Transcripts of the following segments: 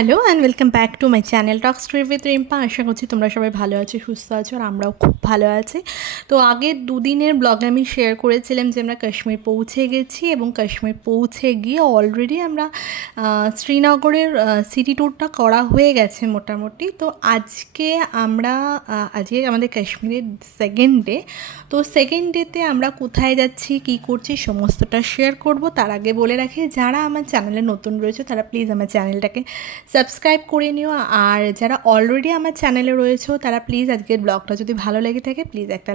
Hello and welcome back to my channel talk story with Rimpa. আশা করছি তোমরা সবাই ভালো আছো, সুস্থ আছো, আর আমরাও খুব ভালো আছি। তো আগের দুদিনের ব্লগে আমি শেয়ার করেছিলাম যে আমরা কাশ্মীর পৌঁছে গেছি, এবং কাশ্মীর পৌঁছে গিয়ে অলরেডি আমরা শ্রীনগরের সিটি ট্যুরটা করা হয়ে গেছে মোটামুটি। তো আজকে আমাদের কাশ্মীরের সেকেন্ড ডে। তো সেকেন্ড ডেতে আমরা কোথায় যাচ্ছি, কী করছি, সমস্তটা শেয়ার করব। তার আগে বলে রাখি, যারা আমার চ্যানেলে নতুন রয়েছে তারা প্লিজ আমার চ্যানেলটাকে সাবস্ক্রাইব করে নিও, আর যারা অলরেডি আমার চ্যানেলে রয়েছে তারা প্লিজ আজকের ব্লগটা যদি ভালো লেগে থাকে প্লিজ একটা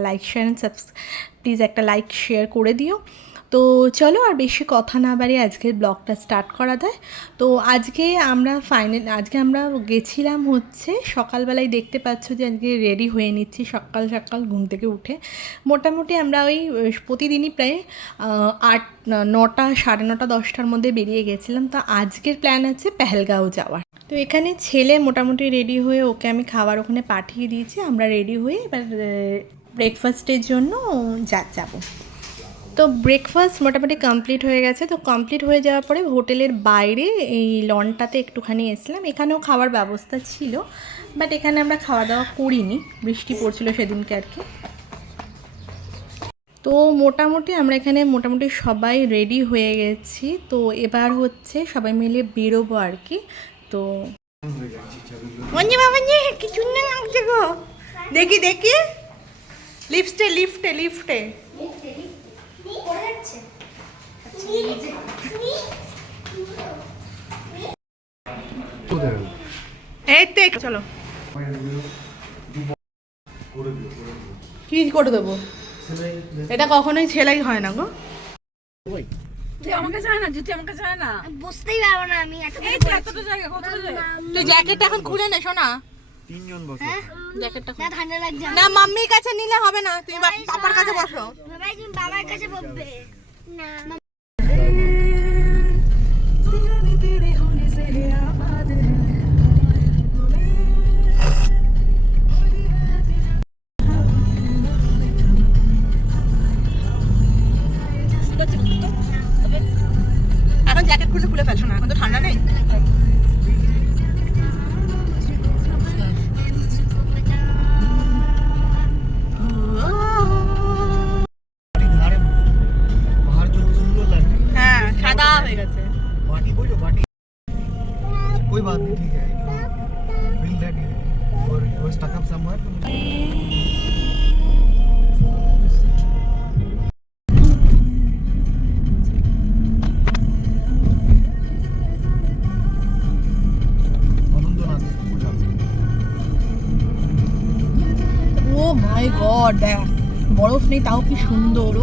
লাইক শেয়ার করে দিও। তো চলো আর বেশি কথা না বাড়িয়ে আজকের ব্লগটা স্টার্ট করা যায়। তো আজকে আমরা গেছিলাম হচ্ছে সকালবেলায়, দেখতে পাচ্ছ যে আজকে রেডি হয়ে নিচ্ছি সকাল সকাল ঘুম থেকে উঠে। মোটামুটি আমরা ওই প্রতিদিনই প্রায় 9টা, 9:30, 10টার মধ্যে বেরিয়ে গেছিলাম। তো আজকের প্ল্যান আছে পেহেলগাঁও যাওয়ার। তো এখানে ছেলে মোটামুটি রেডি হয়ে, ওকে আমি খাবার ওখানে পাঠিয়ে দিয়েছি। আমরা রেডি হয়ে এবার ব্রেকফাস্টের জন্য যাবো। তো ব্রেকফাস্ট মোটামুটি কমপ্লিট হয়ে গেছে। তো কমপ্লিট হয়ে যাওয়ার পরে হোটেলের বাইরে এই লনটাতে একটুখানি এসলাম। এখানেও খাওয়ার ব্যবস্থা ছিল, বাট এখানে আমরা খাওয়া দাওয়া করিনি, বৃষ্টি পড়ছিল সেদিনকে আর কি। তো মোটামুটি আমরা এখানে সবাই রেডি হয়ে গেছি। তো এবার হচ্ছে সবাই মিলে বেরোবো আর কি। তো কি সুন্দর লাগছে গো, দেখি লিফটে এই তো চলো। কি করে দেবো, এটা কখনোই সেলাই হয় না গো। বুঝতেই পারবো না আমি। তুই জ্যাকেটটা এখন খুলে নে শোনা। জ্যাকেটটা ঠান্ডা লাগছে না, মাম্মির কাছে নিলে হবে না, তুমি পাপার কাছে বসো। বাবার কাছে বলবে না। এখন জ্যাকেট খুলে ফেলছো না, এখন তো ঠান্ডা নেই। হ্যাঁ, সাদা হয়ে গেছে। कोई बात नहीं, ठीक है। Feel that you are stuck up somewhere. Oh my god, দেখ বরফ নেই তাও কি সুন্দর।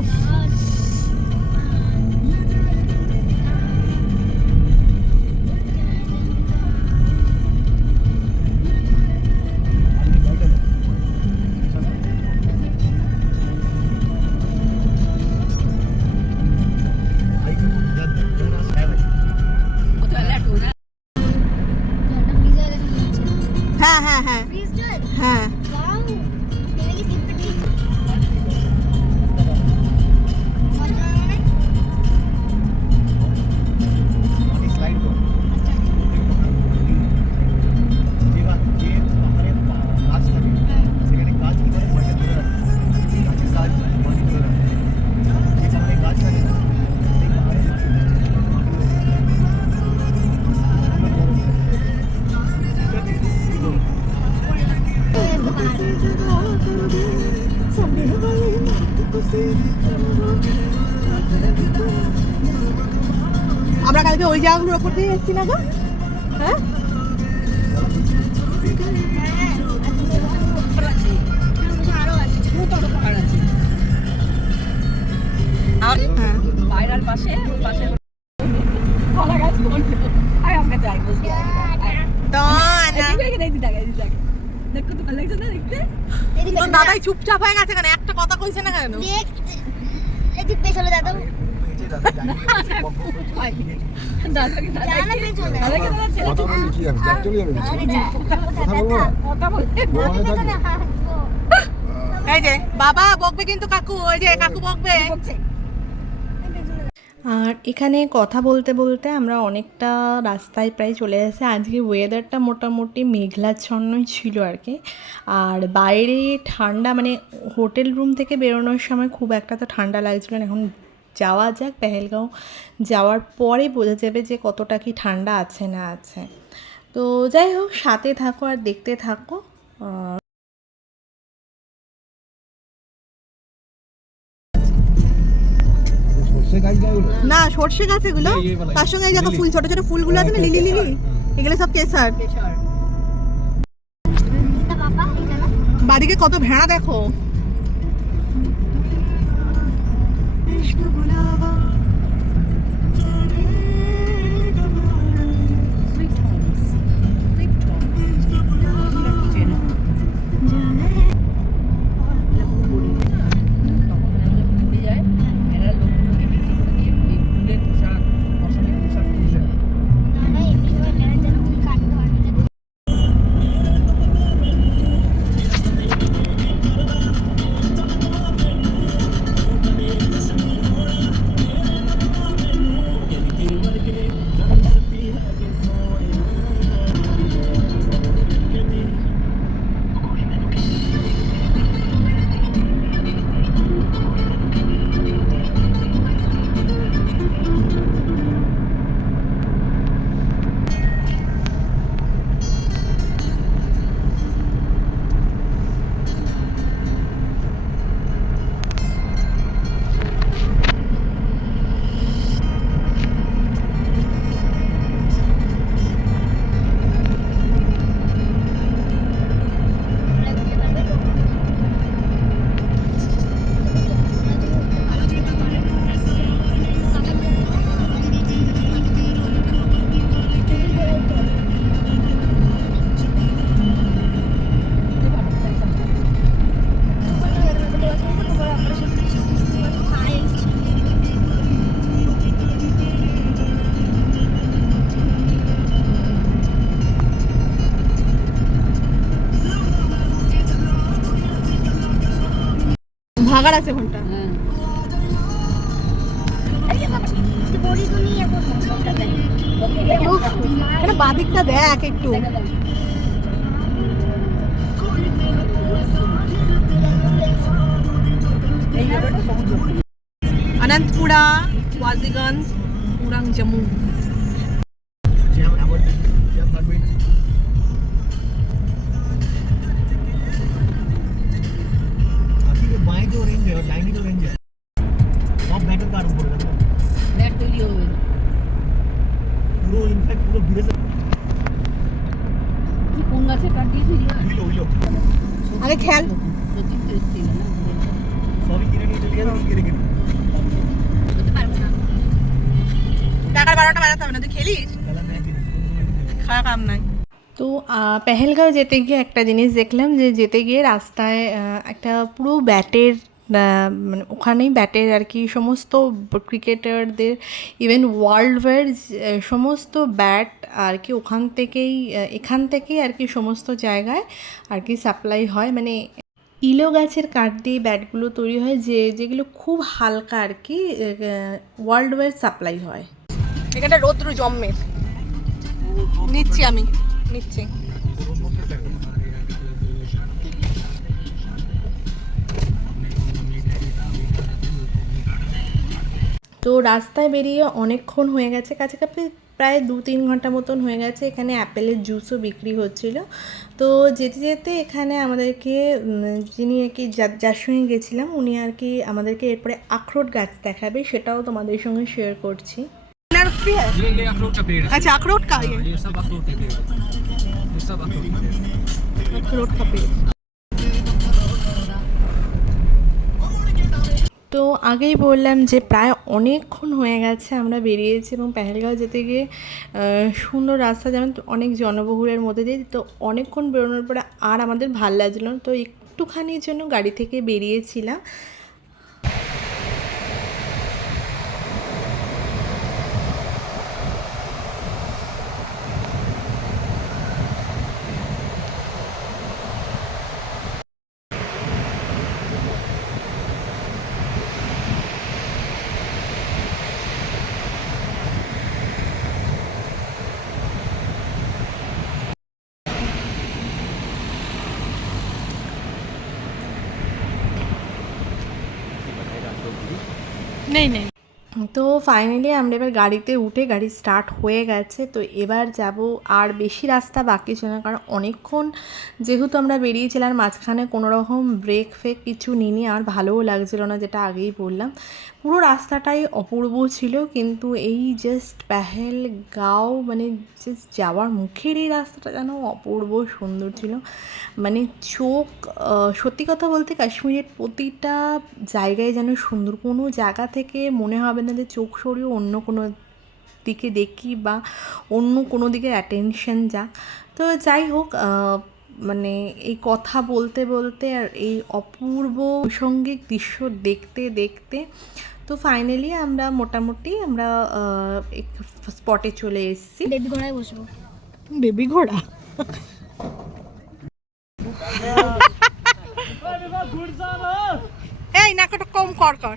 হ্যাঁ হ্যাঁ হ্যাঁ হ্যাঁ। আমরা কালকে ওই জায়গাগুলোর ওপর দিয়ে এসেছি না গো? হ্যাঁ, বাইরের পাশে কলা গাছ আর আমরা যাই বুঝলি। দেখো তো ভালো লাগছে না দেখতে। দাদাই চুপচাপ হয়ে গেছে কেন, একটা কথা কইছে না কেন? এদিক পেছনে দাদা। এই যে বাবা বকবে কিন্তু কাকু, ওই যে কাকু বকবে। আর এখানে কথা বলতে বলতে আমরা অনেকটা রাস্তায় প্রায় চলে এসেছি। আজকে ওয়েদারটা মোটামুটি মেঘলাচ্ছন্নই ছিল আর কি। আর বাইরে ঠান্ডা, মানে হোটেল রুম থেকে বেরোনোর সময় খুব একটা তো ঠান্ডা লাগছিল না। এখন যাওয়া যাক, পেহেলগাঁও যাওয়ার পরে বোঝা যাবে যে কতটা কি ঠান্ডা আছে না আছে। তো যাই হোক, সাথে থাকো আর দেখতে থাকো। সর্ষে গাছ গাছগুলো না, সর্ষে গাছ এগুলো, তার সঙ্গে এই দেখো ফুল, ছোট ছোট ফুলগুলো আছে না, লিলি লিলি, এগুলো সব কেসার। বাবা এটা না বাদিকে কত ভেড়া দেখো। না না এমনি করে মেরে যেন কাটতে পারবে না। ভাগার আছে ঘন্টা। বড়ি তো নিয়ে এখন বাদিকটা দেখ একটু। अनंतपुरा, वाजीगंज, उरंग जम्मू। बाएं जो रेंज है और दाहिनी जो रेंज है सब बैटर का आरंभ होगा ব্যাট তৈরি হবে। পুরো ইনফ্যাক্ট পুরো ঘুরে কি কোন গাছে কাট দিয়েছিলি? হইলো হইলো আরে খেয়াল, সত্যি তো এসেছিল না। সবই কিনে নিয়ে চলে গেল কিনে কিনে করতে পারবো না। টাকার 12টা বাজাতে হবে না, তুই খেলিস, তাহলে मैं किने খাওয়া কাম নাই। তো পেহেলগাঁও যেতে গিয়ে একটা জিনিস দেখলাম, যে যেতে গিয়ে রাস্তায় একটা পুরো ব্যাটের, মানে ওখানেই ব্যাটের আর কি সমস্ত ক্রিকেটারদের, ইভেন ওয়ার্ল্ডওয়ার সমস্ত ব্যাট আর কি এখান থেকেই আর কি সমস্ত জায়গায় আর কি সাপ্লাই হয়। মানে ইলো গাছের কাঠ দিয়ে ব্যাটগুলো তৈরি হয়, যেগুলো খুব হালকা আর কি, ওয়ার্ল্ডওয়ার সাপ্লাই হয়। এখানটা রৌদ্র জম্মের, নিচ্ছি আমি, নিচ্ছি। তো রাস্তায় বেরিয়ে অনেকক্ষণ হয়ে গেছে, কাছাকাছি প্রায় 2-3 ঘন্টা মতন হয়ে গেছে। এখানে অ্যাপেলের জুসও বিক্রি হচ্ছিল। তো যেতে যেতে এখানে আমাদেরকে যিনি আর কি যার সঙ্গে গেছিলাম, উনি আর কি আমাদেরকে এরপরে আখরোট গাছ দেখাবে, সেটাও তোমাদের সঙ্গে শেয়ার করছি। ये अखरोट का पेड़ है আচ্ছা, আখরোট কা ये सब अखरोट के पेड़ ये सब अखरोट का पेड़ আখরোট কা পেड़। তো আগেই বললাম যে প্রায় অনেকক্ষণ হয়ে গেছে আমরা বেরিয়েছি, এবং পেহেলগাঁও যেতে গিয়ে সুন্দর রাস্তা, যেমন অনেক জনবহুলের মধ্যে দিয়ে, তো অনেকক্ষণ বেরোনোর পরে আর আমাদের ভাল লাগছিল না, তো একটুখানির জন্য গাড়ি থেকে বেরিয়েছিলাম। নেই নেই। তো ফাইনালি আমরা এবার গাড়িতে উঠে গাড়ি স্টার্ট হয়ে গেছে। তো এবার যাব, আর বেশি রাস্তা বাকি ছিল না, কারণ অনেকক্ষণ যেহেতু আমরা বেরিয়েছিলাম, মাঝখানে কোনো রকম ব্রেক ফেক কিছু নিইনি, আর ভালোও লাগছিল না, যেটা আগেই বললাম। পুরো রাস্তাটাই অপূর্ব ছিল, কিন্তু এই জাস্ট পেহেলগাঁও মানে জাস্ট যাওয়ার মুখের এই রাস্তাটা যেন অপূর্ব সুন্দর ছিল। মানে চোখ, সত্যি কথা বলতে কাশ্মীরের প্রতিটা জায়গায় যেন সুন্দর, কোনো জায়গা থেকে মনে হবে না যে চোখ সরিয়ে অন্য কোনো দিকে দেখি বা অন্য কোনো দিকে অ্যাটেনশন যাক। তো যাই হোক, মানে এই কথা বলতে বলতে আর এই অপূর্ব নৈসর্গিক দৃশ্য দেখতে দেখতে তো ফাইনালি আমরা মোটামুটি আমরা এক স্পটে চলে এসেছি। বেবি ঘোড়ায় বসবো। বেবি ঘোড়া? এই নাকটা কম কর কর।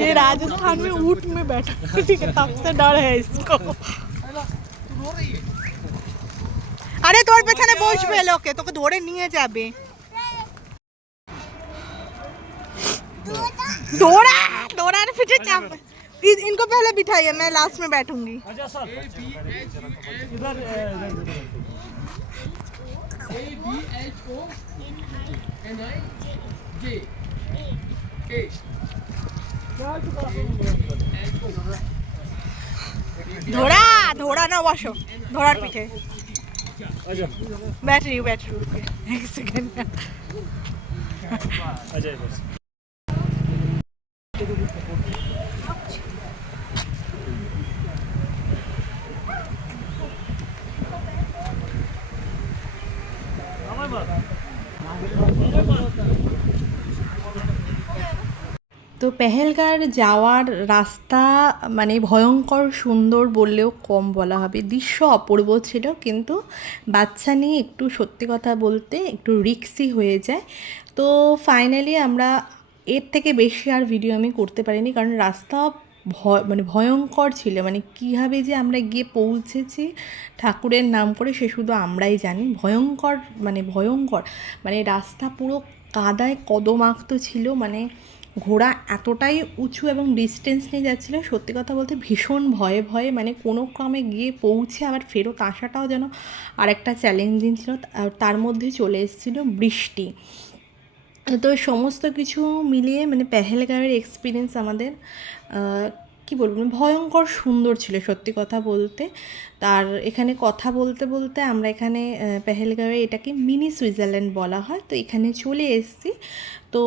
ये राजस्थान में ऊँट में बैठा, ठीक है, तब से डर है इसको। আরে তোর পেছনে বসবে লোকে, তোকে ধরে নিয়ে যাবে। দৌড়া दौड़ाने पीछे चाप। इनको पहले बिठाइए, मैं लास्ट में बैठूंगी। ধরা ধরা না বসো, ধরার পিঠে बैठ रही हूँ एक सेकंड। তো পেহেলগাঁর যাওয়ার রাস্তা মানে ভয়ঙ্কর সুন্দর বললেও কম বলা হবে, দৃশ্য অপূর্ব ছিল, কিন্তু বাচ্চা নিয়ে একটু সত্যি কথা বলতে একটু রিস্কি হয়ে যায়। তো ফাইনালি আমরা এর থেকে বেশি আর ভিডিও আমি করতে পারিনি, কারণ রাস্তা মানে ভয়ঙ্কর ছিল, মানে কীভাবে যে আমরা গিয়ে পৌঁছেছি ঠাকুরের নাম করে সে শুধু আমরাই জানি। ভয়ঙ্কর মানে ভয়ঙ্কর, মানে রাস্তা পুরো কাদায় কদমাক্ত ছিল, মানে ঘোড়া এতটাই উঁচু এবং ডিস্টেন্স নিয়ে যাচ্ছিলো, সত্যি কথা বলতে ভীষণ ভয়ে ভয়ে মানে কোনো ক্রমে গিয়ে পৌঁছে আবার ফেরত আসাটাও যেন আরেকটা চ্যালেঞ্জিং ছিল। তার মধ্যে চলে এসেছিলো বৃষ্টি। তো সমস্ত কিছু মিলিয়ে মানে পেহেলগাঁওয়ের এক্সপিরিয়েন্স আমাদের কী বলবো, ভয়ঙ্কর সুন্দর ছিল সত্যি কথা বলতে। তার এখানে কথা বলতে বলতে আমরা এখানে পেহেলগাঁওয়ে এটাকে মিনি সুইজারল্যান্ড বলা হয়, তো এখানে চলে এসেছি। তো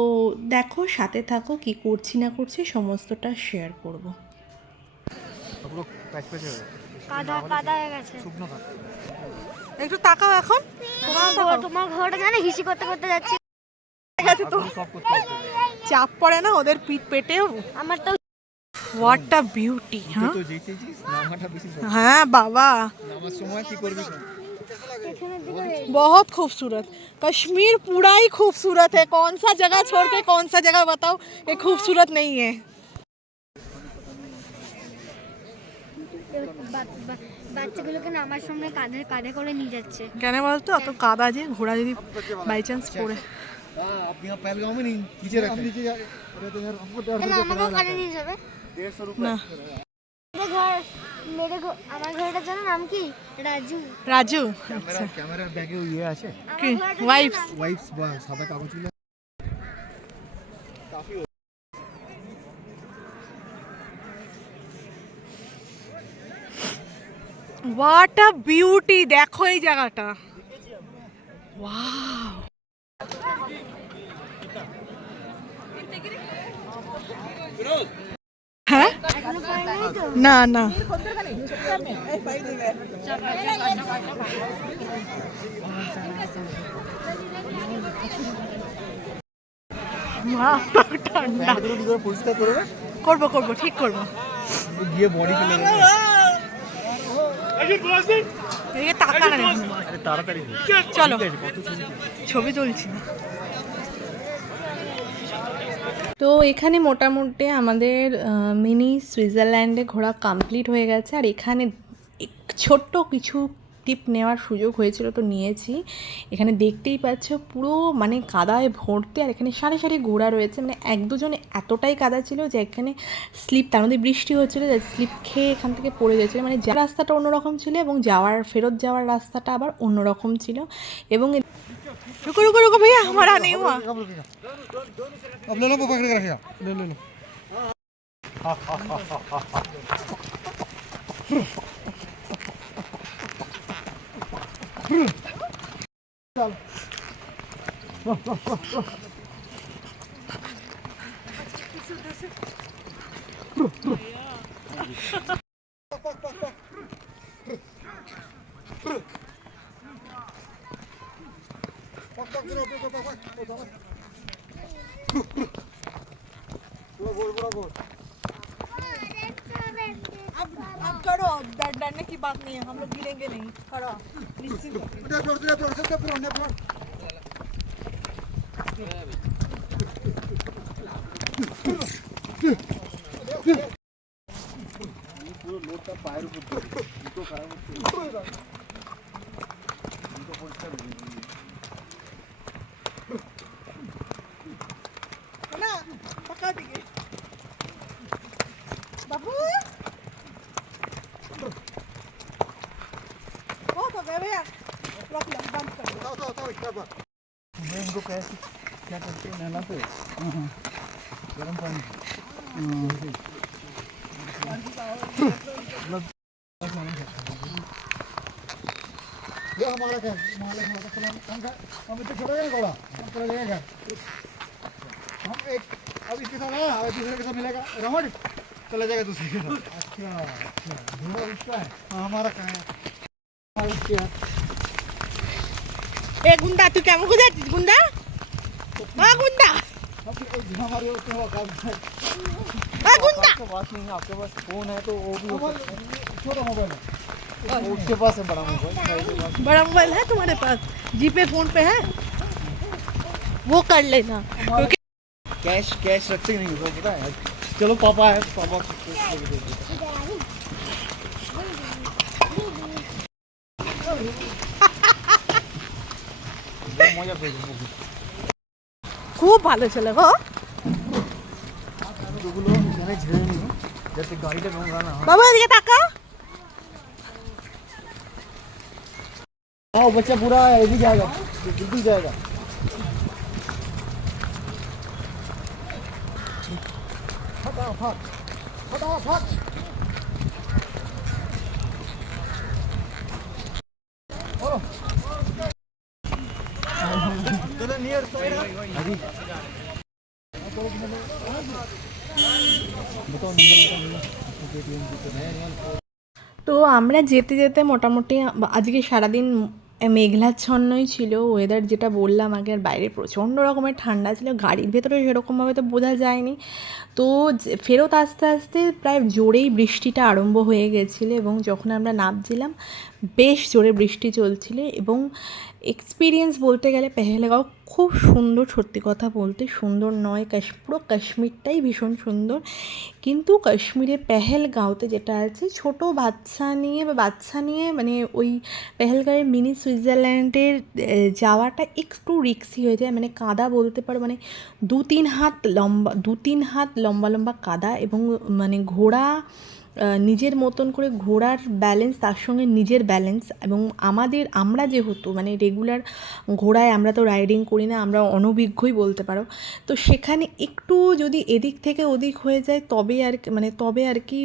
দেখো, সাথে থাকো, কি করছি না করছি সমস্তটা শেয়ার করব। কাদা কাদা হয়ে গেছে। একটু তাকাও এখন, তোমার ঘোড়াটা জানে হিসি করতে করতে যাচ্ছে। তো চাপ পড়ে না ওদের পিঠ পেটেও। আমার তো হোয়াট আ বিউটি। हाँ बाबा, बहुत खूबसूरत। कश्मीर पूरा ही खूबसूरत है, कौन सा जगह छोड़ के कौन सा जगह बताओ ये खूबसूरत नहीं है। বাচ্চাগুলোকে না আমার সঙ্গে কাঁধে কাঁধে করে নিয়ে যাচ্ছে। কেন বলতো, অত কাদা যে ঘোড়া যদি বাই চান্স পড়ে। आप यहाँ पहलगांव में नहीं नीचे रखे, नीचे जा अरे तो यार हमको আমাকেও কাঁধে নিয়ে যাবে 150 रुपए। না আমার ঘোড়াটার জন্য নাম কি? রাজু। রাজু, ক্যামেরা ক্যামেরা ব্যাগে ইয়ে আছে, কি ওয়াইফস? ওয়াইপস বা সাদা কাগজগুলো। হোয়াট আ বিউটি, দেখো এই জায়গাটা, ওয়াও। হ্যাঁ না না, ঠান্ডা। পরিষ্কার করবে, করবো করবো, ঠিক করবো। গিয়ে বডি ফেলে এদিকে টাকা না, তাড়াতাড়ি চলো ছবি তুলছি না। তো এখানে মোটামুটি আমাদের মিনি সুইজারল্যান্ডে ঘোরা কমপ্লিট হয়ে গেছে, আর এখানে ছোট্ট কিছু টিপ নেওয়ার সুযোগ হয়েছিল, তো নিয়েছি। এখানে দেখতেই পাচ্ছ পুরো মানে কাদায় ভর্তি, আর এখানে সারি সারি ঘোড়া রয়েছে, মানে এক দুজনে এতটাই কাদা ছিল যে এখানে স্লিপ, তার মধ্যে বৃষ্টি হচ্ছিলো, যে স্লিপ খেয়ে এখান থেকে পড়ে যাচ্ছিলো। মানে যাওয়ার রাস্তাটা অন্যরকম ছিল এবং ফেরত যাওয়ার রাস্তাটা আবার অন্যরকম ছিল। এবং রুকো রুকো রুকো ভাইয়া, हमारा नहीं हुआ। अब ले लो, वो पकड़ के रखिएगा, ले ले लो। अब करो, डरने की बात नहीं है, हम लोग गिरेंगे नहीं, करो। ना पका दिए बाबू, बहुत हो गया भैया, रख लो, बंद कर दो। इनको कैसे क्या करते हैं, नहलाते हैं गर्म पानी। ये हमारा क्या, हम इतने छोटा है घोड़ा, हम चला जाएगा। हम एक अब इसके साथ आया, अब दूसरे के साथ मिलेगा रमण, चला जाएगा दूसरे के साथ। अच्छा अच्छा, घोड़ा इसका है। हाँ, हमारा क्या है, ए गुंडा, तू क्या मुझे जाती गुंडा? हाँ गुंडा, हमारे होते हो काम हाँ गुंडा। आपके पास नहीं है, आपके पास फोन है तो वो भी हो सकता है, छोटा मोबाइल है, उसके पास है बड़ा मोबाइल। बड़ा मोबाइल है तुम्हारे पास, जीपे फोन पे है, वो कर लेना। कैश कैश रखते ही नहीं हो, पता है। चलो पापा है, पापा मजा पे খুব ভালো ছিল গো যেগুলো এখানে ঝেড়ে নিই, যাতে গাড়িটা নোংরা না হয়। বাবা এদিকে তাকাও। हाँ, बच्चा पूरा एभी जाएगा, बिल्कुल जाएगा। फटाफट फटाफट चलो नियर साइड अभी बताओ তো আমরা যেতে যেতে মোটামুটি আজকে সারাদিন মেঘলাচ্ছন্নই ছিল ওয়েদার, যেটা বললাম আগে। আর বাইরে প্রচণ্ড রকমের ঠান্ডা ছিল, গাড়ির ভেতরে সেরকমভাবে তো বোঝা যায়নি। তো ফেরত আস্তে আস্তে প্রায় জোরেই বৃষ্টিটা আরম্ভ হয়ে গেছিলো, এবং যখন আমরা নামছিলাম বেশ জোরে বৃষ্টি চলছিল। এবং এক্সপিরিয়েন্স বলতে গেলে পেহেলগাঁও খুব সুন্দর, সত্যি কথা বলতে সুন্দর নয়, পুরো কাশ্মীরটাই ভীষণ সুন্দর। কিন্তু কাশ্মীরে পেহেলগাঁওতে যেটা আছে, ছোট বাচ্চা নিয়ে মানে ওই পেহেলগাঁওয়ের মিনি সুইজারল্যান্ডের যাওয়াটা একটু রিস্কি হয়ে যায়। মানে কাদা বলতে পারো, মানে 2-3 হাত লম্বা কাদা, এবং মানে ঘোড়া নিজের মতন করে, ঘোড়ার ব্যালেন্স তার সঙ্গে নিজের ব্যালেন্স। এবং আমরা যেহেতু মানে রেগুলার ঘোড়ায় আমরা তো রাইডিং করি না, আমরা অনভিজ্ঞই বলতে পারো। তো সেখানে একটু যদি এদিক থেকে ওদিক হয়ে যায় তবে আর কি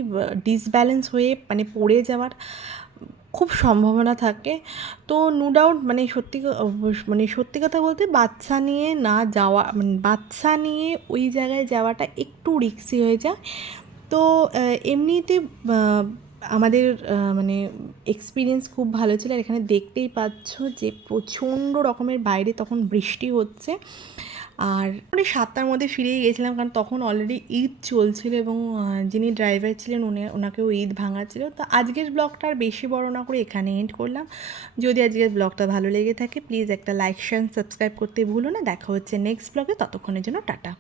ডিসব্যালেন্স হয়ে মানে পড়ে যাওয়ার খুব সম্ভাবনা থাকে। তো নো ডাউট মানে সত্যি কথা বলতে বাচ্চা নিয়ে ওই জায়গায় যাওয়াটা একটু রিস্কি হয়ে যায়। তো এমনিতে আমাদের মানে এক্সপিরিয়েন্স খুব ভালো ছিল। আর এখানে দেখতেই পাচ্ছ যে প্রচণ্ড রকমের বাইরে তখন বৃষ্টি হচ্ছে। আর মানে 7টার মধ্যে ফিরেই গেছিলাম, কারণ তখন অলরেডি ঈদ চলছিল, এবং যিনি ড্রাইভার ছিলেন ওনাকেও ঈদ ভাঙা ছিল। তো আজকের ব্লগটা আর বেশি বড় না করে এখানে এন্ড করলাম। যদি আজকের ব্লগটা ভালো লেগে থাকে প্লিজ একটা লাইক শেয়ার সাবস্ক্রাইব করতে ভুলো না। দেখা হচ্ছে নেক্সট ব্লগে, ততক্ষণের জন্য টাটা।